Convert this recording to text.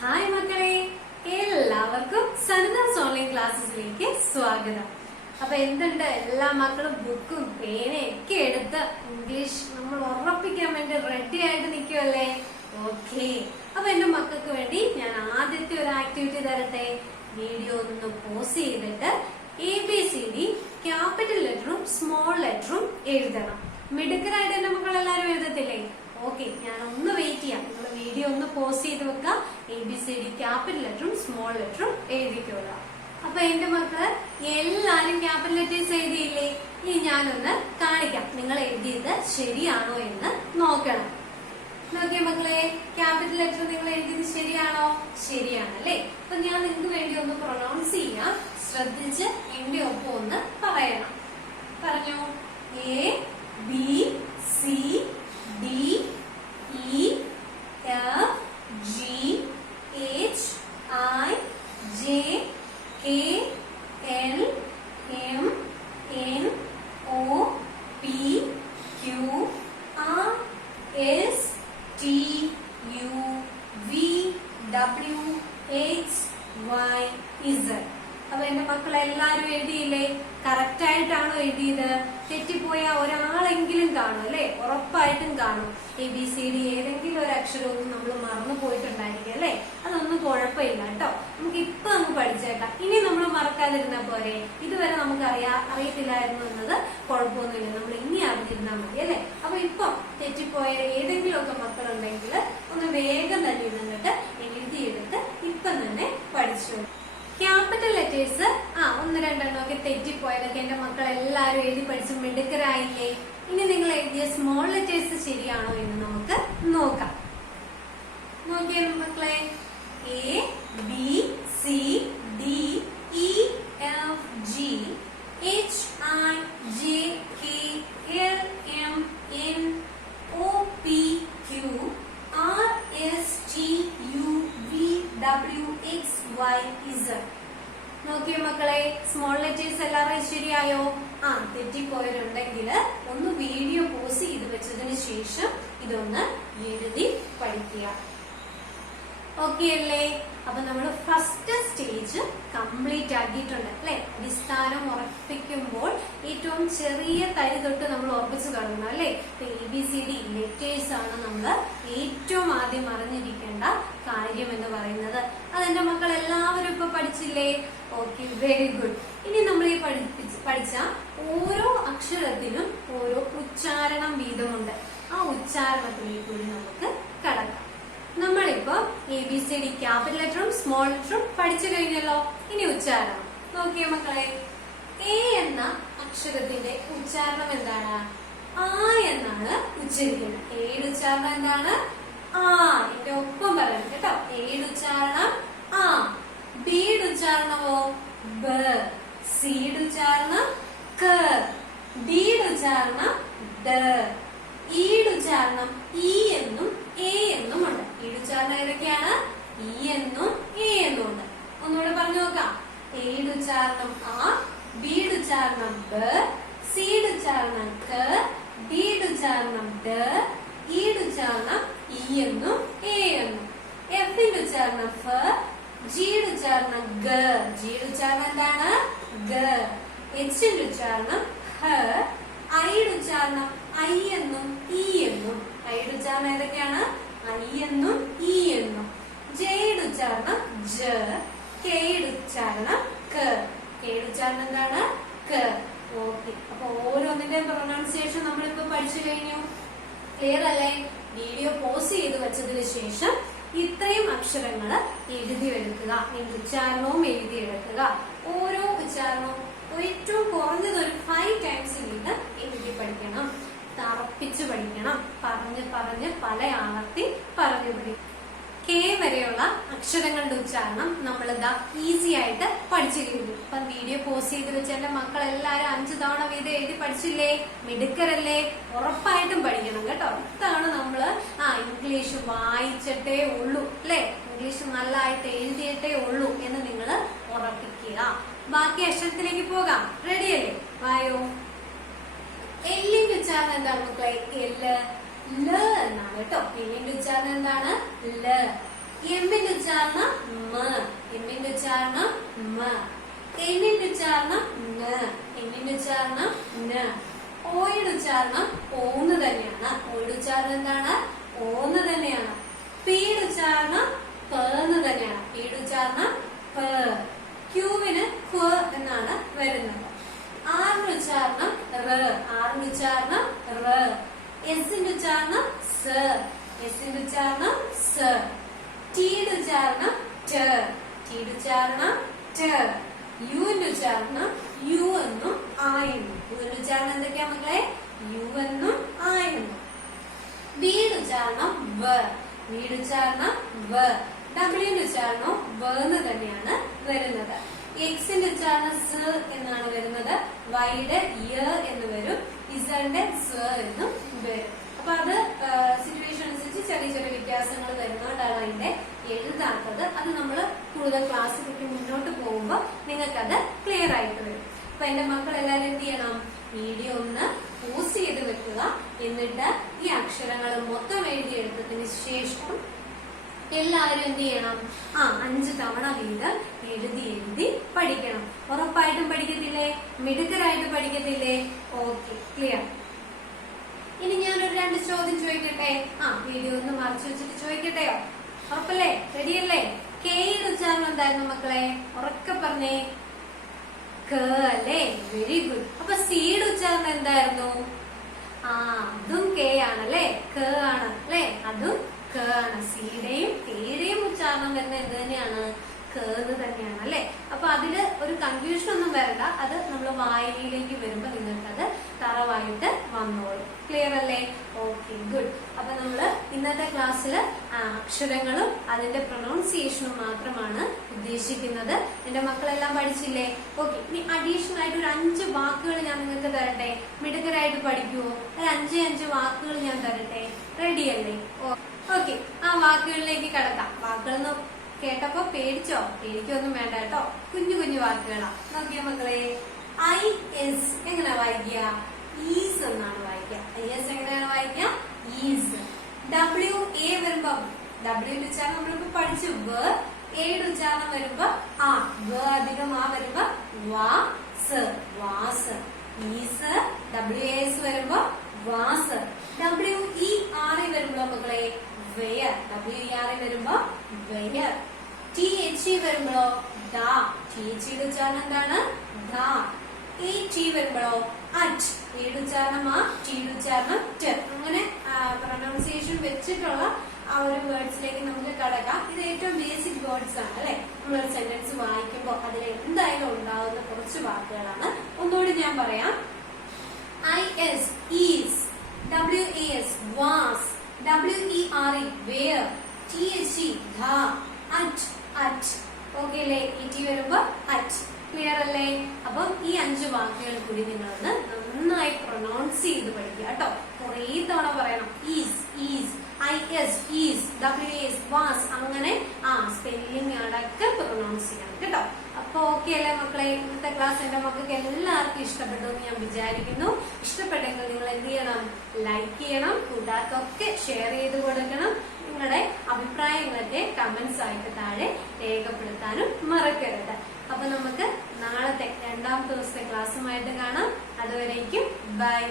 Hi മക്കളെ, എല്ലാവർക്കും സരിതാസ് online ക്ലാസ്സസിലേക്ക് സ്വാഗതം. അപ്പൊ എന്തുണ്ട്, എല്ലാ മക്കളും ബുക്കും പേനയും ഒക്കെ എടുത്ത് ഇംഗ്ലീഷ് നമ്മൾ ഉറപ്പിക്കാൻ വേണ്ടി റെഡി ആയിട്ട് നിൽക്കുമല്ലേ? ഓക്കെ, അപ്പൊ എന്റെ മക്കൾക്ക് വേണ്ടി ഞാൻ ആദ്യത്തെ ഒരു ആക്ടിവിറ്റി തരട്ടെ. വീഡിയോ ഒന്ന് പോസ് ചെയ്തിട്ട് ABCD ക്യാപിറ്റൽ ലെറ്ററും സ്മോൾ ലെറ്ററും എഴുതണം. മിടുക്കരായിട്ട് എന്റെ മക്കൾ എല്ലാവരും എഴുതത്തില്ലേ? ഓക്കെ, ഞാൻ ഒന്ന് വെയിറ്റ് ചെയ്യാം. നിങ്ങൾ വീഡിയോ ഒന്ന് പോസ് ചെയ്ത് വെക്കുക. ABCD ക്യാപിറ്റൽ ലെറ്ററും സ്മോൾ ലെറ്ററും എഴുതിക്കോളൂ. അപ്പൊ എന്റെ മക്കള് എല്ലാരും ക്യാപിറ്റൽ ലെറ്റേഴ്സ് എഴുതിയില്ലേ? ഇനി ഞാനൊന്ന് കാണിക്കാം, നിങ്ങൾ എഴുതിയത് ശരിയാണോ എന്ന് നോക്കണം. നോക്കിയ മക്കളെ, ക്യാപിറ്റൽ ലെറ്റർ നിങ്ങൾ എഴുതിയത് ശരിയാണോ? ശരിയാണല്ലേ? അപ്പൊ ഞാൻ നിങ്ങൾക്ക് വേണ്ടി ഒന്ന് പ്രൊനൗൺസ് ചെയ്യാം. ശ്രദ്ധിച്ച് എന്റെ ഒപ്പം ഒന്ന് പറയണം. പറഞ്ഞോ. അപ്പൊ എന്റെ മക്കൾ എല്ലാരും എഴുതിയില്ലേ? കറക്റ്റ് ആയിട്ടാണോ എഴുതിയത്? തെറ്റിപ്പോയ ഒരാളെങ്കിലും കാണും അല്ലെ? ഉറപ്പായിട്ടും കാണും. ABCD ഏതെങ്കിലും ഒരു അക്ഷരമൊന്നും നമ്മൾ മറന്നു പോയിട്ടുണ്ടായിരിക്കും അല്ലെ? അതൊന്നും കുഴപ്പമില്ല കേട്ടോ. നമുക്ക് ഇപ്പൊ അങ്ങ് പഠിച്ചേക്കാം. ഇനി നമ്മൾ മറക്കാതിരുന്ന പോരെ? ഇതുവരെ നമുക്ക് അറിയത്തില്ലായിരുന്നു എന്നത് കുഴപ്പമൊന്നുമില്ല. നമ്മൾ ഇനി അറിഞ്ഞിരുന്നാൽ മതി അല്ലെ? അപ്പൊ ഇപ്പൊ തെറ്റിപ്പോയ ഏതെങ്കിലും ഒക്കെ മക്കളുണ്ടെങ്കിൽ ഒന്ന് വേഗം തന്നെ ഇരുന്നിട്ട് എഴുതിയെടുത്ത് ഇപ്പം തന്നെ പഠിച്ചു. ക്യാപിറ്റൽ ലെറ്റേഴ്സ് ഒന്ന് രണ്ടെണ്ണം ഒക്കെ തെറ്റിപ്പോയതൊക്കെ എന്റെ മക്കൾ എല്ലാരും എഴുതി പഠിച്ച് മിടുക്കരായില്ലേ? ഇനി നിങ്ങൾ എഴുതിയ സ്മോൾ ലെറ്റേഴ്സ് ശരിയാണോ എന്ന് നമുക്ക് നോക്കാം. നോക്കിയേ മക്കളെ, ABCDEFGHIJKLMNOPQ നോക്കിയോ മക്കളെ, സ്മോൾ ലെറ്റേഴ്സ് എല്ലാവരും ശരിയായോ? തെറ്റിപ്പോയവരുണ്ടെങ്കിൽ ഒന്ന് വീഡിയോ പോസ് ചെയ്ത് വെച്ചതിന് ശേഷം ഇതൊന്ന് എഴുതി പഠിക്കുക. ഓക്കെ അല്ലേ? അപ്പൊ നമ്മൾ ഫസ്റ്റ് സ്റ്റേജ് കംപ്ലീറ്റ് ആക്കിയിട്ടുണ്ട് അല്ലെ? അടിസ്ഥാനം ഉറപ്പിക്കുമ്പോൾ ഏറ്റവും ചെറിയ തരി തൊട്ട് നമ്മൾ ഉറപ്പിച്ചു തുടങ്ങണം അല്ലെ? ABCD ലെറ്റേഴ്സ് ആണ് നമ്മൾ ഏറ്റവും ആദ്യം അറിഞ്ഞിരിക്കേണ്ട കാര്യം എന്ന് പറയുന്നത്. അതെന്റെ മക്കൾ എല്ലാവരും ഇപ്പൊ പഠിച്ചില്ലേ? Okay, very good. ഇനി നമ്മൾ ഈ പഠിച്ച ഓരോ അക്ഷരത്തിനും ഓരോ ഉച്ചാരണം വീതമുണ്ട്. ആ ഉച്ചാരണത്തിലേക്ക് കൂടി നമുക്ക് കടക്കാം. നമ്മളിപ്പോ ABCD ക്യാപിറ്റൽ ലെറ്ററും സ്മോൾ ലെറ്ററും പഠിച്ചു കഴിഞ്ഞല്ലോ. ഇനി ഉച്ചാരണം നോക്കിയേ മക്കളെ. A എന്ന അക്ഷരത്തിന്റെ ഉച്ചാരണം എന്താണ്? ആ എന്നാണ് ഉച്ചരിക്കുന്നത്. എയുടെ ഉച്ചാരണം എന്താണ്? ആ. എന്റെ ഒപ്പം പറയണം കേട്ടോ. എയുടെ ഉച്ചാരണം ആ. ബിയുടെ ഉച്ചാരണമോ ബ. സിയുടെ ഉച്ചാരണം ക. ഡിയുടെ ഉച്ചാരണം ഡ. ഈയുടെ ഉച്ചാരണം ഇ എന്നും എ എന്നും ഉണ്ട്. ഈയുടെ ഉച്ചാരണം ഏതൊക്കെയാണ്? ഇ എന്നും എ എന്നും ഉണ്ട്. ഒന്നുകൂടെ പറഞ്ഞു നോക്കാം. എയുടെ ഉച്ചാരണം ആ, ബിയുടെ ഉച്ചാരണം ബ, സിയുടെ ഉച്ചാരണം ക, ഡിയുടെ ഉച്ചാരണം ഡ, ഈയുടെ ഉച്ചാരണം ഇ എന്നും എ എന്നും. എഫിന്റെ ഉച്ചാരണം ഫ, ജിയുടെ ഉച്ചാരണം ഗ. ജിയുടെ ഉച്ചാരണം എന്താണ്? ഗ. എച്ചിന്റെ ഉച്ചാരണം ഹ. ഐയുടെ ഉച്ചാരണം ഐ എന്നും ഇ എന്നും. ഐയുടെ ഉച്ചാരണം ഏതൊക്കെയാണ്? ഐ എന്നും ഇ എന്നും. ജെയുടെ ഉച്ചാരണം ജ. കെയുടെ ഉച്ചാരണം ക. കെയുടെ ഉച്ചാരണം എന്താണ്? ക. ഓക്കെ, അപ്പൊ ഓരോന്നിന്റെയും പ്രൊനൗൺസിയേഷൻ നമ്മളിപ്പോ പഠിച്ചു കഴിഞ്ഞു. ക്ലിയർ അല്ലേ? വീഡിയോ പോസ് ചെയ്ത് വെച്ചതിന് ശേഷം ഇത്രയും അക്ഷരങ്ങൾ എഴുതിയെടുക്കുക. ഉച്ചാരണവും എഴുതിയെടുക്കുക. ഓരോ ഉച്ചാരണവും ഏറ്റവും കുറഞ്ഞത് ഒരു 5 times എഴുതി പഠിക്കണം. തറപ്പിച്ച് പഠിക്കണം. പറഞ്ഞ് പല ആവർത്തി പറഞ്ഞു പഠിക്കും. K വരെയുള്ള അക്ഷരങ്ങളുടെ ഉച്ചാരണം നമ്മൾ ഈസി ആയിട്ട് പഠിച്ചു കഴിഞ്ഞു. അപ്പൊ വീഡിയോ പോസ്റ്റ് ചെയ്ത് വെച്ച എന്റെ മക്കൾ എല്ലാരും 5 തവണ വീതം എഴുതി പഠിച്ചില്ലേ? മിടുക്കരല്ലേ? ഉറപ്പായിട്ടും പഠിക്കണം കേട്ടോ. ഇതാണ് നമ്മള് ഇംഗ്ലീഷ് വായിച്ചിട്ടേ ഉള്ളൂ അല്ലെ? ഇംഗ്ലീഷ് നല്ലതായിട്ട് എഴുതിയിട്ടേ ഉള്ളൂ എന്ന് നിങ്ങൾ ഉറപ്പിക്കുക. ബാക്കി അക്ഷരത്തിലേക്ക് പോകാം. റെഡിയല്ലേ? വായോ. എല്ലിന്റെ ഉച്ചാരണം എന്താണ് മക്കളെ? എല്ല് ല എന്നാണ് കേട്ടോ. എല്ലിന്റെ ഉച്ചാരണം എന്താണ്? ല. എമ്മിന്റെ ഉച്ചാരണം മ, എമ്മിന്റെ ഉച്ചാരണം മ, എന്നിന്റെ ഉച്ചാരണം ന, എന്നിന്റെ ഉച്ചാരണം ന, ഓയുടെ ഉച്ചാരണം ഓന്ന് തന്നെയാണ്. ഓയുടെ ഉച്ചാരണം എന്താണ്? ഓന്ന് തന്നെയാണ്. പിയുടെ ഉച്ചാരണം പേന്ന് തന്നെയാണ്. പിയുടെ ഉച്ചാരണം പ. ക്യൂവിന് ക്വ എന്നാണ് വരുന്നത്. ആറിന്റെ ഉച്ചാരണം റ, ആറിന്റെ ഉച്ചാരണം റ. എസിന്റെ ഉച്ചാരണം സ, എസിന്റെ ഉച്ചാരണം സ. ടിയുടെ ഉച്ചാരണം ട, ടിയുടെ ഉച്ചാരണം ട. യുവിന്റെ ഉച്ചാരണം യു എന്നും ആ എന്നും. യുവിന്റെ ഉച്ചാരണം എന്തൊക്കെയാ മക്കളെ? യു എന്നും ആ എന്നും. ബിയുടെ ഉച്ചാരണം വ, ബിയുടെ ഉച്ചാരണം വ. ഡബ്ല്യുവിന്റെ ഉച്ചാരണം വന്ന് തന്നെയാണ് വരുന്നത്. എക്സിന്റെ ഉച്ചാരണം സ് എന്നാണ് വരുന്നത്. വൈയുടെ യ എന്ന് വരും. ഇസഡിന്റെ സ് എന്നും വരും. അപ്പൊ അത് സിറ്റുവേഷൻ അനുസരിച്ച് ചെറിയ ചെറിയ വ്യത്യാസങ്ങൾ വരുന്നതുകൊണ്ടാണ് അതിന്റെ എഴുതാത്തത്. അത് നമ്മൾ കൂടുതൽ ക്ലാസ്സിലേക്ക് മുന്നോട്ട് പോകുമ്പോൾ നിങ്ങൾക്കത് ക്ലിയർ ആയിട്ട് വരും. അപ്പൊ എന്റെ മക്കൾ എല്ലാവരും എന്ത് ചെയ്യണം? വീഡിയോ ഒന്ന് പോസ്റ്റ് ചെയ്ത് വെക്കുക. എന്നിട്ട് ഈ അക്ഷരങ്ങൾ മൊത്തം എഴുതിയെടുത്തതിന് ശേഷം എല്ലാവരും എന്ത് ചെയ്യണം? 5 തവണ വീതം എഴുതി എഴുതി പഠിക്കണം. ഉറപ്പായിട്ടും പഠിക്കത്തില്ലേ? മിടുക്കരായിട്ട് പഠിക്കത്തില്ലേ? Okay, clear. ഇനി ഞാനൊരു 2 ചോദ്യം ചോദിക്കട്ടെ? വീഡിയോ ഒന്ന് മറച്ചു വെച്ചിട്ട് ചോദിക്കട്ടെയോ? ഉറപ്പല്ലേ? റെഡിയല്ലേ? കെയുടെ ഉച്ചാരണം എന്തായിരുന്നു മക്കളെ? ഉറക്കെ പറഞ്ഞേ. ക അല്ലേ? Very good. അപ്പൊ സിയുടെ ഉച്ചാരണം എന്തായിരുന്നു? അതും കെ ആണല്ലേ? ക ആണ് അല്ലേ? അതും ക ആണ്. സിയുടെയും കെയുടെയും ഉച്ചാരണം വരുന്നത് എന്ത് തന്നെയാണ്? കേന്ന് തന്നെയാണ് അല്ലെ? അപ്പൊ അതില് ഒരു കൺഫ്യൂഷൻ ഒന്നും വരണ്ട. അത് നമ്മൾ വായനയിലേക്ക് വരുമ്പോ നിങ്ങൾക്കത് തറവായിട്ട് വന്നോളും. ക്ലിയർ അല്ലേ? Okay, good. അപ്പൊ നമ്മള് ഇന്നത്തെ ക്ലാസ്സില് അക്ഷരങ്ങളും അതിന്റെ പ്രൊനൗൺസിയേഷനും മാത്രമാണ് ഉദ്ദേശിക്കുന്നത്. എന്റെ മക്കളെല്ലാം പഠിച്ചില്ലേ? ഓക്കെ, ഇനി അഡീഷണൽ ആയിട്ട് ഒരു 5 വാക്കുകൾ ഞാൻ നിങ്ങൾക്ക് തരട്ടെ? മിടുക്കരായിട്ട് പഠിക്കുവോ? ഒരു 5 വാക്കുകൾ ഞാൻ തരട്ടെ? റെഡി അല്ലേ? ഓക്കെ, ആ വാക്കുകളിലേക്ക് കടക്കാം. വാക്കുകളൊന്നും കേട്ടപ്പോ പേടിച്ചോ? പേടിക്കൊന്നും വേണ്ട കേട്ടോ. കുഞ്ഞു കുഞ്ഞു വാക്കുകളാ. നോക്കിയ മക്കളെ, IS എങ്ങനെ വായിക്കുക? ഈസ് എന്നാണ് വായിക്കുക. IS എങ്ങനെയാണ് വായിക്കുക? ഈസ്. WA വരുമ്പോ ഡബ്ല്യൂന്റെ ഉച്ചാരണം നമ്മളിപ്പോ പഠിച്ചു. വ. എയുടെ ഉച്ചാരണം വരുമ്പോ വ അധികം വരുമ്പോ വാസ്, വാസ്. ഈസ്. WAS വരുമ്പോ വാസ്. WER വരുമ്പോ മക്കളെ വെയർ. WER വരുമ്പോ വെയർ. THE വരുമ്പോഴോ ദാ. THEയുടെ ഉച്ചാരണം എന്താണ്? ദാ. AT വരുമ്പോഴോ അറ്റ്. യുടെ ഉച്ചാരണം ടിയുടെ ഉച്ചാരണം ട്. അങ്ങനെ പ്രൊനൗൺസിയേഷൻ വെച്ചിട്ടുള്ള ആ ഒരു വേർഡ്സിലേക്ക് നമുക്ക് കടക്കാം. ഇത് ഏറ്റവും ബേസിക് വേർഡ്സ് ആണ് അല്ലെ? നമ്മളൊരു സെന്റൻസ് വായിക്കുമ്പോൾ അതിൽ എന്തായാലും ഉണ്ടാവുന്ന കുറച്ച് വാക്കുകളാണ്. ഒന്നുകൂടി ഞാൻ പറയാം. IS is. WAS was. WERE where. THE the. at. Okay അല്ലേ? ET വരുമ്പോ അറ്റ്. ക്ലിയർ അല്ലേ? അപ്പം ഈ 5 വാക്കുകൾ കൂടി നിങ്ങളൊന്ന് നന്നായി പ്രൊനൗൺസ് ചെയ്ത് പഠിക്കുക കേട്ടോ. കുറേ തവണ പറയണം. Is, is, IS, is, WAS, was. അങ്ങനെ സ്പെല്ലിംഗ് അടക്കം പ്രൊനൗൺസ് ചെയ്യണം കേട്ടോ. അപ്പൊ ഓക്കെ അല്ലേ മക്കളെ? ഇന്നത്തെ ക്ലാസ് എന്റെ മക്കൾക്ക് എല്ലാവർക്കും ഇഷ്ടപ്പെട്ടു എന്ന് ഞാൻ വിചാരിക്കുന്നു. ഇഷ്ടപ്പെട്ടെങ്കിൽ നിങ്ങൾ എന്ത് ചെയ്യണം? ലൈക്ക് ചെയ്യണം. കൂട്ടുകാർക്കൊക്കെ ഷെയർ ചെയ്ത് കൊടുക്കണം. നിങ്ങളുടെ അഭിപ്രായങ്ങളൊക്കെ കമന്റ്സ് ആയിട്ട് താഴെ രേഖപ്പെടുത്താനും മറക്കരുത്. അപ്പൊ നമുക്ക് നാളത്തെ 2ാമത്തെ ദിവസത്തെ ക്ലാസ്സുമായിട്ട് കാണാം. അതുവരേക്കും ബൈ.